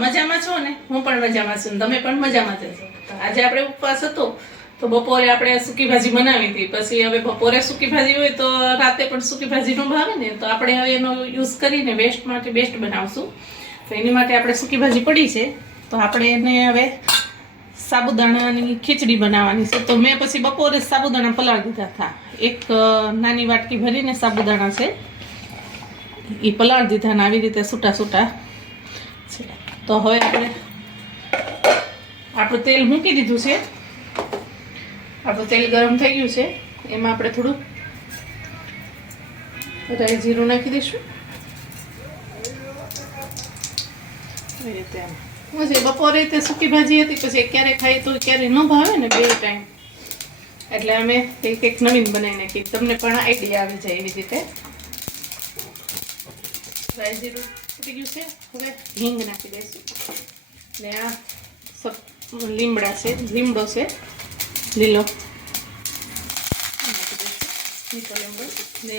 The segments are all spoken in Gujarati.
મજામાં છો ને? હું પણ મજામાં છું, તમે પણ મજામાં જ છો. તો આજે આપણે ઉપવાસ હતો તો બપોરે આપણે સૂકી ભાજી બનાવી હતી. પછી હવે બપોરે સૂકી ભાજી હોય તો રાતે પણ સૂકી ભાજી નો ભાવે ને, તો આપણે હવે એનો યુઝ કરીને વેસ્ટમાંથી બેસ્ટ બનાવશું. તો એની માટે આપણે સૂકી ભાજી પડી છે, તો આપણે એને હવે સાબુદાણાની ખીચડી બનાવવાની છે. તો મેં પછી બપોરે સાબુદાણા પલાળી દીધા હતા. એક નાની વાટકી ભરીને સાબુદાણા છે એ પલાળી દીધા ને આવી રીતે છૂટા છૂટા. તો હવે આપણે આપણું તેલ મૂકી દીધું છે. આપણું તેલ ગરમ થઈ ગયું છે. એમાં આપણે થોડું રાઈ જીરું નાખી દઈશું. એ રીતે પછી બપોરે તે સૂકી ભાજી હતી, પછી ક્યારે ખાઈ તો ક્યારે ન ભાવે ને, બે ટાઈમ. એટલે અમે એક નવીન બનાવી નાખી, તમને પણ આઈડિયા આવી જાય એવી રીતે. રાઈ જીરું ફૂટી ગયું છે. હવે હિંગ નાખી દઈશું ને આ લીમડો છે લીલો નાખી દઈશું, મીઠો લીમડો ને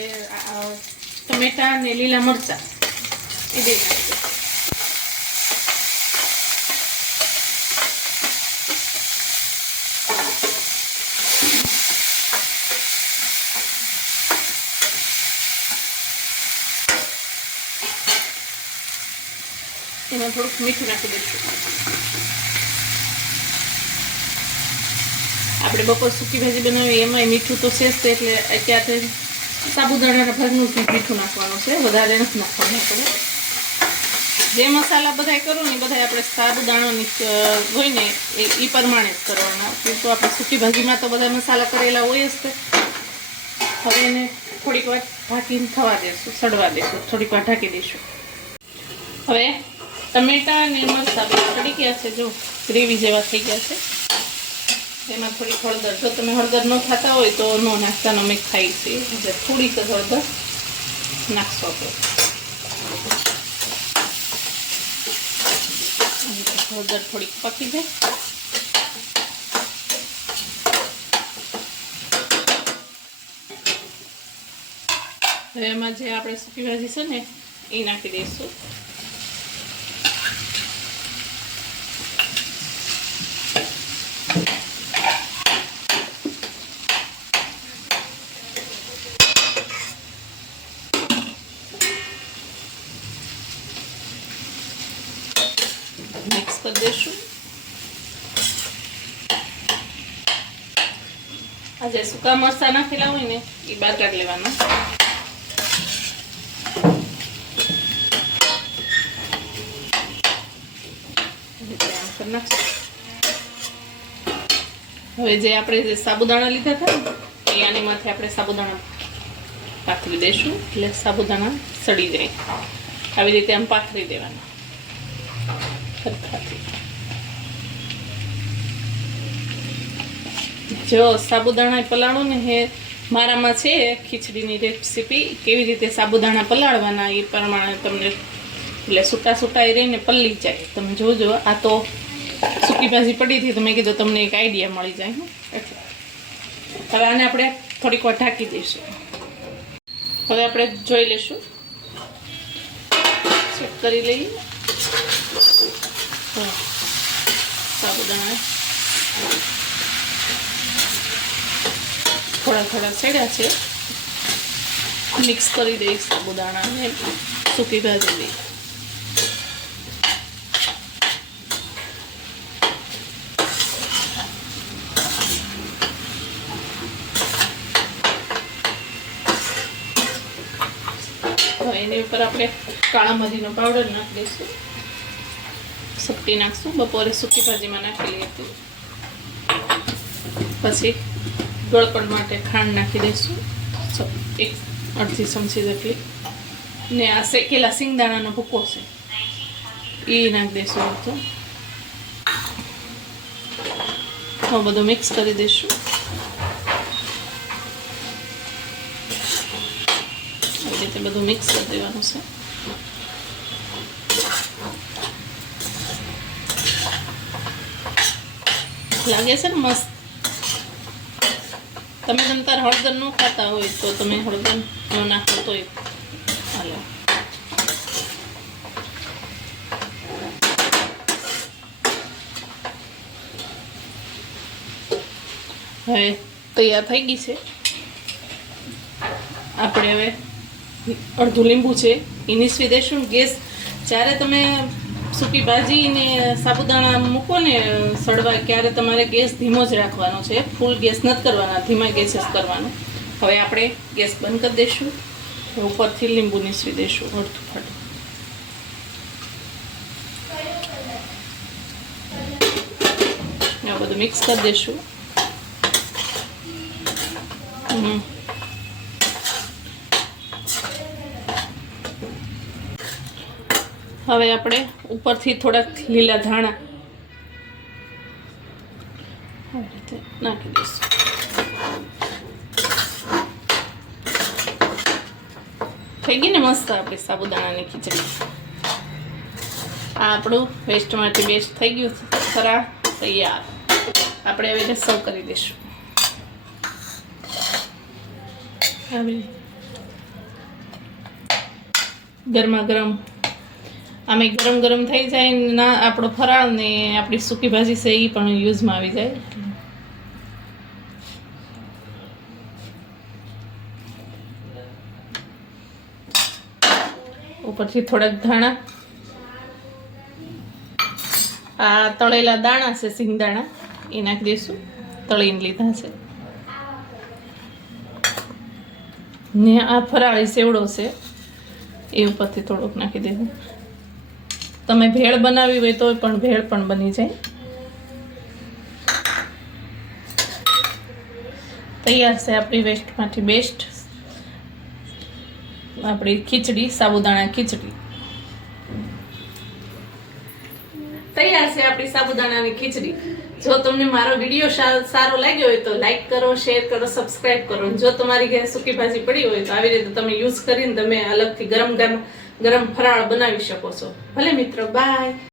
ટમેટા ને લીલા મરચા એ બે નાખી દઈશું. એમાં થોડુંક મીઠું નાખી દઈશું. આપણે બપોર સૂકી ભાજી બનાવી એમાં મીઠું તો છે જ, એટલે અત્યારે સાબુદાણાના ભાગનું જ મીઠું નાખવાનું છે, વધારે નથી નાખવાનું. આપણે જે મસાલા બધા કરો ને એ બધા આપણે સાબુદાણાની હોય ને એ પ્રમાણે જ કરવાના. તો આપણે સૂકી ભાજીમાં તો બધા મસાલા કરેલા હોય જ તે. હવે એને થોડીક વાર ઢાંકીને થવા દઈશું, સડવા દઈશું, થોડીક વાર ઢાંકી દઈશું. હવે ટમેટા અને મરચાં ચડી ગયા છે, જો ગ્રેવી જેવા થઈ ગયા છે. એમાં થોડીક હળદર, જો તમે હળદર ન ખાતા હોય તો ન નાખતા, અમે ખાઈ છીએ એટલે થોડીક હળદર નાખશો તો. હળદર થોડીક પકી જાય. હવે એમાં જે આપણે સૂકી ભાજી છે ને એ નાખી દઈશું. મિક્સ કરી દઈશું. આ જે સૂકા મરચાં નાખેલા હોય ને એ બહાર કાઢી લેવાના. હવે જે આપણે જે સાબુદાણા લીધા હતા ને એ આની માથે આપણે સાબુદાણા પાથરી દઈશું, એટલે સાબુદાણા સડી જાય. આવી રીતે આમ પાથરી દેવાના. જો સાબુદાણા પલાળો ને, હે મારામાં છે ખીચડીની રેસીપી, કેવી રીતે સાબુદાણા પલાળવાના એ પ્રમાણે તમને, એટલે છૂટા છૂટા એ રહીને પલળી જાય. તમે જોજો, આ તો સૂકી ભાજી પડી હતી તો મેં કીધું તમને એક આઈડિયા મળી જાય. એટલે હવે આને આપણે થોડીક વાર ઢાંકી દઈશું. હવે આપણે જોઈ લઈશું, ચેક કરી લઈએ. સાબુદાણા થોડા થોડા સેડ્યા છે. મિક્સ કરી દઈશ સાબુદાણા અને સૂકી ભાજી. હવે એની ઉપર આપણે કાળા મરીનો પાવડર નાખી દઈશું. સપટી નાખશું, બપોરે સૂકી ભાજીમાં નાખેલી હતી. પછી ગળપણ માટે ખાંડ નાખી દઈશું, એક અડધી ચમચી જેટલી. ને આ શેકેલા સિંગદાણાનો ભૂકો છે એ નાખી દઈશું. તો બધું મિક્સ કરી દઈશું. આવી રીતે બધું મિક્સ કરી દેવાનું છે. લાગે છે ને મસ્ત. તમે તાર હળદર ન ખાતા હોય તો તમે હળદર ન નાખો તોય હાલો. હવે તૈયાર થઈ ગઈ છે. આપણે હવે અડધું લીંબુ છે એ નીસવી દઈશું. ગેસ જ્યારે તમે સૂકી ભાજી ને સાબુદાણા મૂકો ને સડવા ત્યારે તમારે ગેસ ધીમો જ રાખવાનો છે. ફૂલ ગેસ નથી કરવાના, ધીમા ગેસ જ કરવાનો. હવે આપણે ગેસ બંધ કરી દઈશું. ઉપરથી લીંબુ નીસવી દઈશું અડધું ફાટું. આ બધું મિક્સ કરી દઈશું. હવે આપણે ઉપરથી થોડાક લીલા ધાણા આવી રીતે નાખી દઈશું. થઈ ગઈ ને મસ્ત આપણી સાબુદાણાની ખીચડી. આ આપણું વેસ્ટમાંથી બેસ્ટ થઈ ગયું. ફરાળ તૈયાર. આપણે હવે એને સર્વ કરી દઈશું. આવી ગરમા ગરમ આમે ગરમ ગરમ થઈ જાય ના આપણો ફરાળ ને આપણી સૂકી ભાજી છે એ પણ યુઝમાં આવી જાય. ઉપરથી થોડાક ધાણા. આ તળેલા દાણા છે, સિંગદાણા, એ નાખી દઈશું. તળીને લીધા છે. ને આ ફરાળી સેવડો છે એ ઉપરથી થોડુંક નાખી દેવું. તમે ભેળ બનાવી હોય તો પણ ભેળ પણ બની જાય. તૈયાર છે આપણી વેસ્ટમાંથી બેસ્ટ આપણી ખીચડી, સાબુદાણા ખીચડી તૈયાર છે. આપણી સાબુદાણાની ખીચડી. જો તમને મારો વિડીયો સારો લાગ્યો હોય તો લાઈક કરો, શેર કરો, સબસ્ક્રાઇબ કરો. જો તમારી ઘરે સૂકી ભાજી પડી હોય તો આવી રીતે તમે યુઝ કરીને તમે અલગથી ગરમ ફરાળ બનાવી શકો છો. ભલે મિત્રો, બાય.